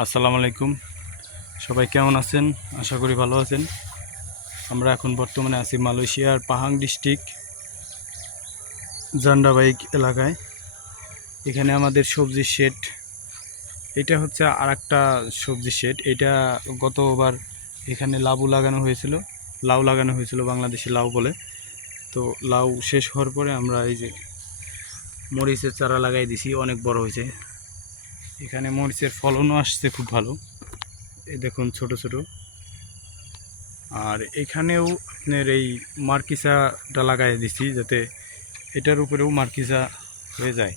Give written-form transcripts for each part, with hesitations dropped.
আসসালামু আলাইকুম। সবাই কেমন আছেন? আশা করি ভালো আছেন। আমরা এখন বর্তমানে আছি মালয়েশিয়ার পাহাং ডিস্ট্রিক্ট জান্ডাবাইক এলাকায়। এখানে আমাদের সবজির শেড, এটা হচ্ছে আর একটা সবজির শেড। এটা গতবার এখানে লাউ লাগানো হয়েছিল, বাংলাদেশে লাউ বলে। তো লাউ শেষ হওয়ার পরে আমরা এই যে মরিচের চারা লাগাই দিছি, অনেক বড় হয়েছে। এখানে মরিচের ফলনও আসছে খুব ভালো, এই দেখুন ছোট ছোট। আর এখানেও আপনার এই মার্কিসাটা লাগাই দিছি, যাতে এটার উপরেও মার্কিসা হয়ে যায়।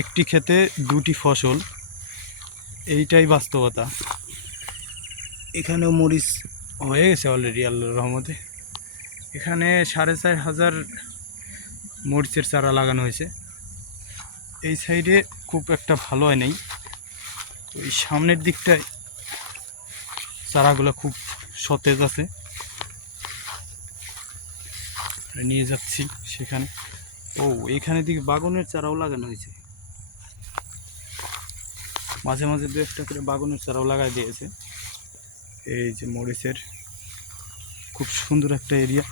একটি ক্ষেতে দুটি ফসল, এইটাই বাস্তবতা। এখানেও মরিচ হয়ে গেছে অলরেডি আল্লাহর রহমতে। এখানে 4,500 মরিচের চারা লাগানো হয়েছে। এই সাইডে খুব একটা ভালো হয় নাই, ওই সামনের দিকটায় চারাগুলো খুব সতেজ আছে, নিয়ে যাচ্ছি সেখানে। ও এখানে দিকে বাগানের চারাও লাগানো হয়েছে, মাঝে মাঝে দু একটা করে বাগানের চারাও লাগাই দিয়েছে। এই যে মরিচের খুব সুন্দর একটা এরিয়া।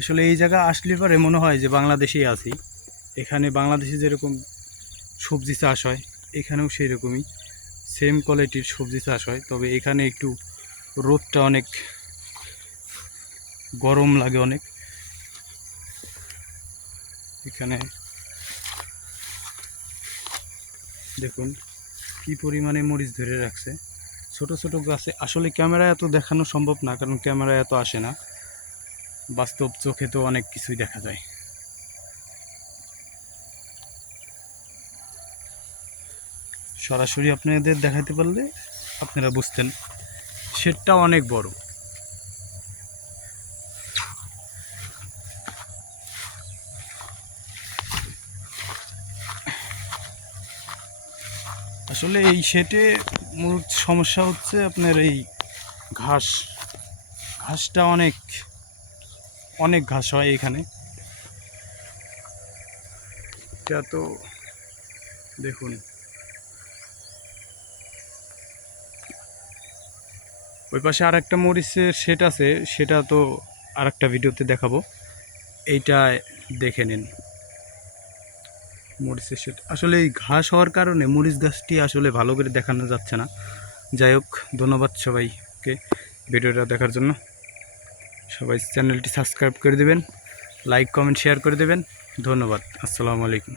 আসলে এই জায়গা আসলে পরে মনে হয় যে বাংলাদেশেই আছি। এখানে বাংলাদেশে যেরকম সবজি চাষ হয়, এখানেও সেই রকমই সেম কোয়ালিটির সবজি চাষ হয়। তবে এখানে একটু রোদটা অনেক গরম লাগে অনেক। এখানে দেখুন কি পরিমাণে মরিচ ধরে রাখছে, ছোট ছোট গাছে। আসলে ক্যামেরায় এত দেখানো সম্ভব না, কারণ ক্যামেরায় এত আসে না, বাস্তব চোখে তো অনেক কিছুই দেখা যায়। সরাসরি আপনাদের দেখাতে পারলে আপনারা বুঝতেন। শেডটা অনেক বড়। আসলে এই শেডে মূল সমস্যা হচ্ছে আপনার এই ঘাসটা অনেক অনেক ঘাস হয় এখানে। এটা তো দেখুন, ওই পাশে আর একটা মরিচের শেড আছে, সেটা তো আর একটা ভিডিওতে দেখাবো। এইটা দেখে নিন মরিচের শেড। আসলে এই ঘাস হওয়ার কারণে মরিচ গাছটি আসলে ভালো করে দেখানো যাচ্ছে না। যাই হোক, ধন্যবাদ সবাইকে ভিডিওটা দেখার জন্য। সবাই চ্যানেলটি সাবস্ক্রাইব করে দেবেন, লাইক কমেন্ট শেয়ার করে দেবেন। ধন্যবাদ। আসসালামু আলাইকুম।